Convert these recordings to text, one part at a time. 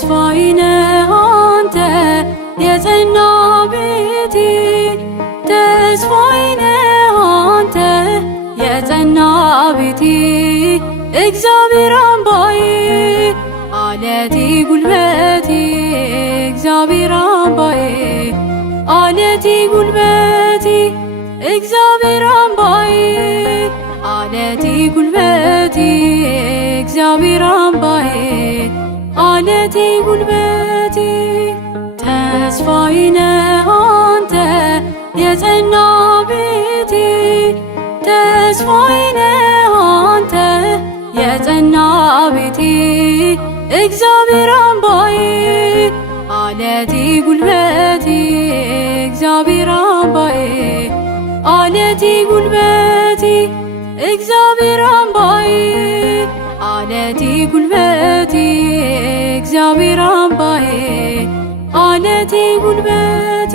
ተስፋዬ ነህ አንተ የጸና ቤቴ ተስፋዬ ነህ አንተ የጸና ቤቴ እግዚአብሔር አምባዬ አለቴ ጉልበቴ እግዚአብሔር አምባዬ አለቴ ጉልበቴ እግዚአብሔር አምባዬ አለቴ ጉልበቴ እግዚአብሔር አምባዬ አለቴ ጉልበቴ ተስፋዬ ነህ አንተ የጸና ቤቴ ተስፋዬ ነህ አንተ የጸና ቤቴ እግዚአብሔር አምባዬ አለቴ ጉልበቴ እግዚአብሔር አምባዬ አለቴ ጉልበቴ እግዚአብሔር አምባዬ አለቴ ጉልበቴ እግዚአብሔር አምባዬ አለቴ ጉልበቴ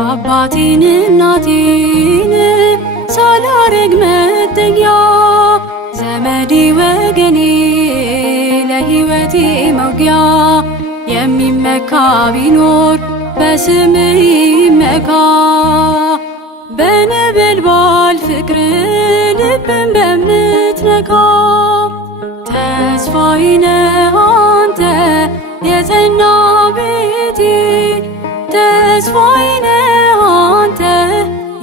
አባቴን እናቴን ሳላረግ መጠጊያ ዘመዴ ወገኔ ለሕይወቴ መውጊያ የሚመካ ቢኖር በስምህ ይመካ በነበልባል ፍቅር ልብን በምትነካ ተስፋዬ ነህ አንተ የጸና ቤቴ ተስፋዬ ነህ አንተ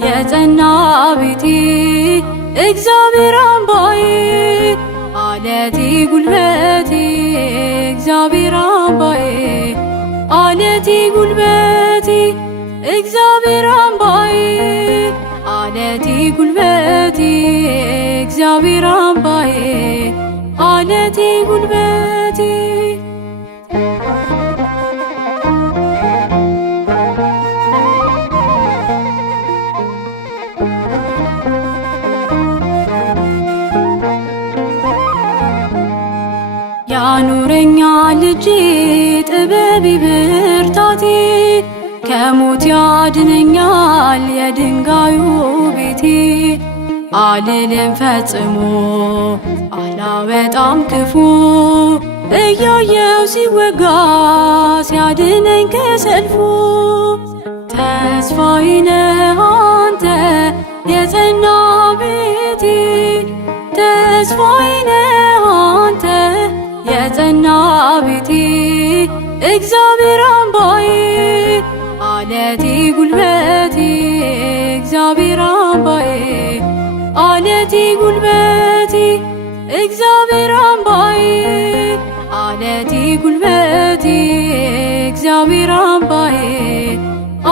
የጸና ቤቴ እግዚአብሔር አምባዬ አለቴ ጉልበቴ እግዚአብሔር አምባዬ አለቴ ጉልበቴ እግዚአብሔር አምባዬ አለቴ ጉልበቴ እግዚአብሔር አምባዬ አለቴ ጉልበቴ ያኖረኛል እጄ ጥበቤ ብርታቴ ከሞት ያድነኛል የድንጋዩ ቤቴ አልልም ፈጽሞ አላወጣም ክፉ እያየው ሲወጋ ሲያድነኝ ከሰልፉ ተስፋዬ ነህ አንተ የጸና ቤቴ ተስፋዬ ነህ አንተ የጸና ቤቴ እግዚአብሔር አምባዬ አለቴ ጉልበቴ እግዚአብሔር አምባዬ አለቴ ጉልበቴ እግዚአብሔር አምባዬ አለቴ ጉልበቴ እግዚአብሔር አምባዬ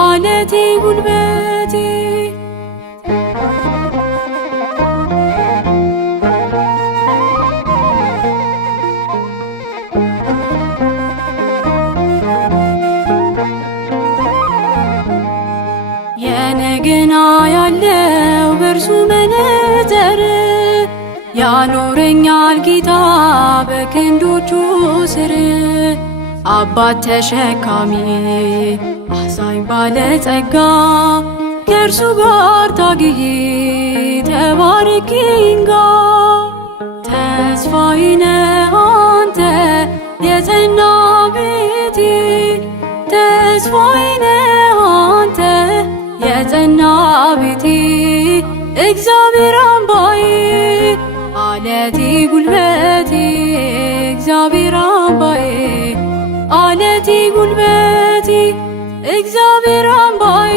አለቴ ጉልበቴ የነገና ያለው በእርሱ መነጽር ያኖረኛል ጌታ በክንዶቹ ስር አባት ተሸካሚ አዛኝ ባለጸጋ ከእርሱ ጋር ታግዬ ተባርኬ እንጋ ተስፋዬ ነህ አንተ የጸና ቤቴ ተስፋዬ ነህ አንተ የጸና ቤቴ እግዚአብሔር አምባዬ አለቴ ጉልበቴ እግዚአብሔር አምባዬ አለቴ ጉልበቴ እግዚአብሔር አምባዬ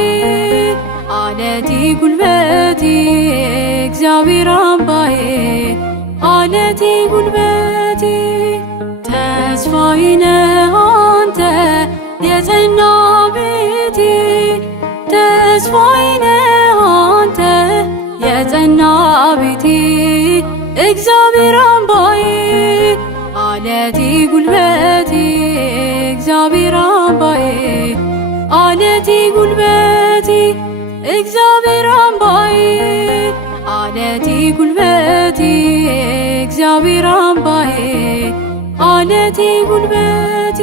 አለቴ ጉልበቴ እግዚአብሔር አምባዬ አለቴ ጉልበቴ ተስፋዬ ነህ አንተ የጸና ቤቴ ተስፋዬ ነህ አንተ የጸና ቤቴ እግዚአብሔር አምባዬ አለቴ ጉልበቴ እግዚአብሔር አምባዬ አለቴ ጉልበቴ እግዚአብሔር አምባዬ አለቴ ጉልበቴ እግዚአብሔር አምባዬ አለቴ ጉልበቴ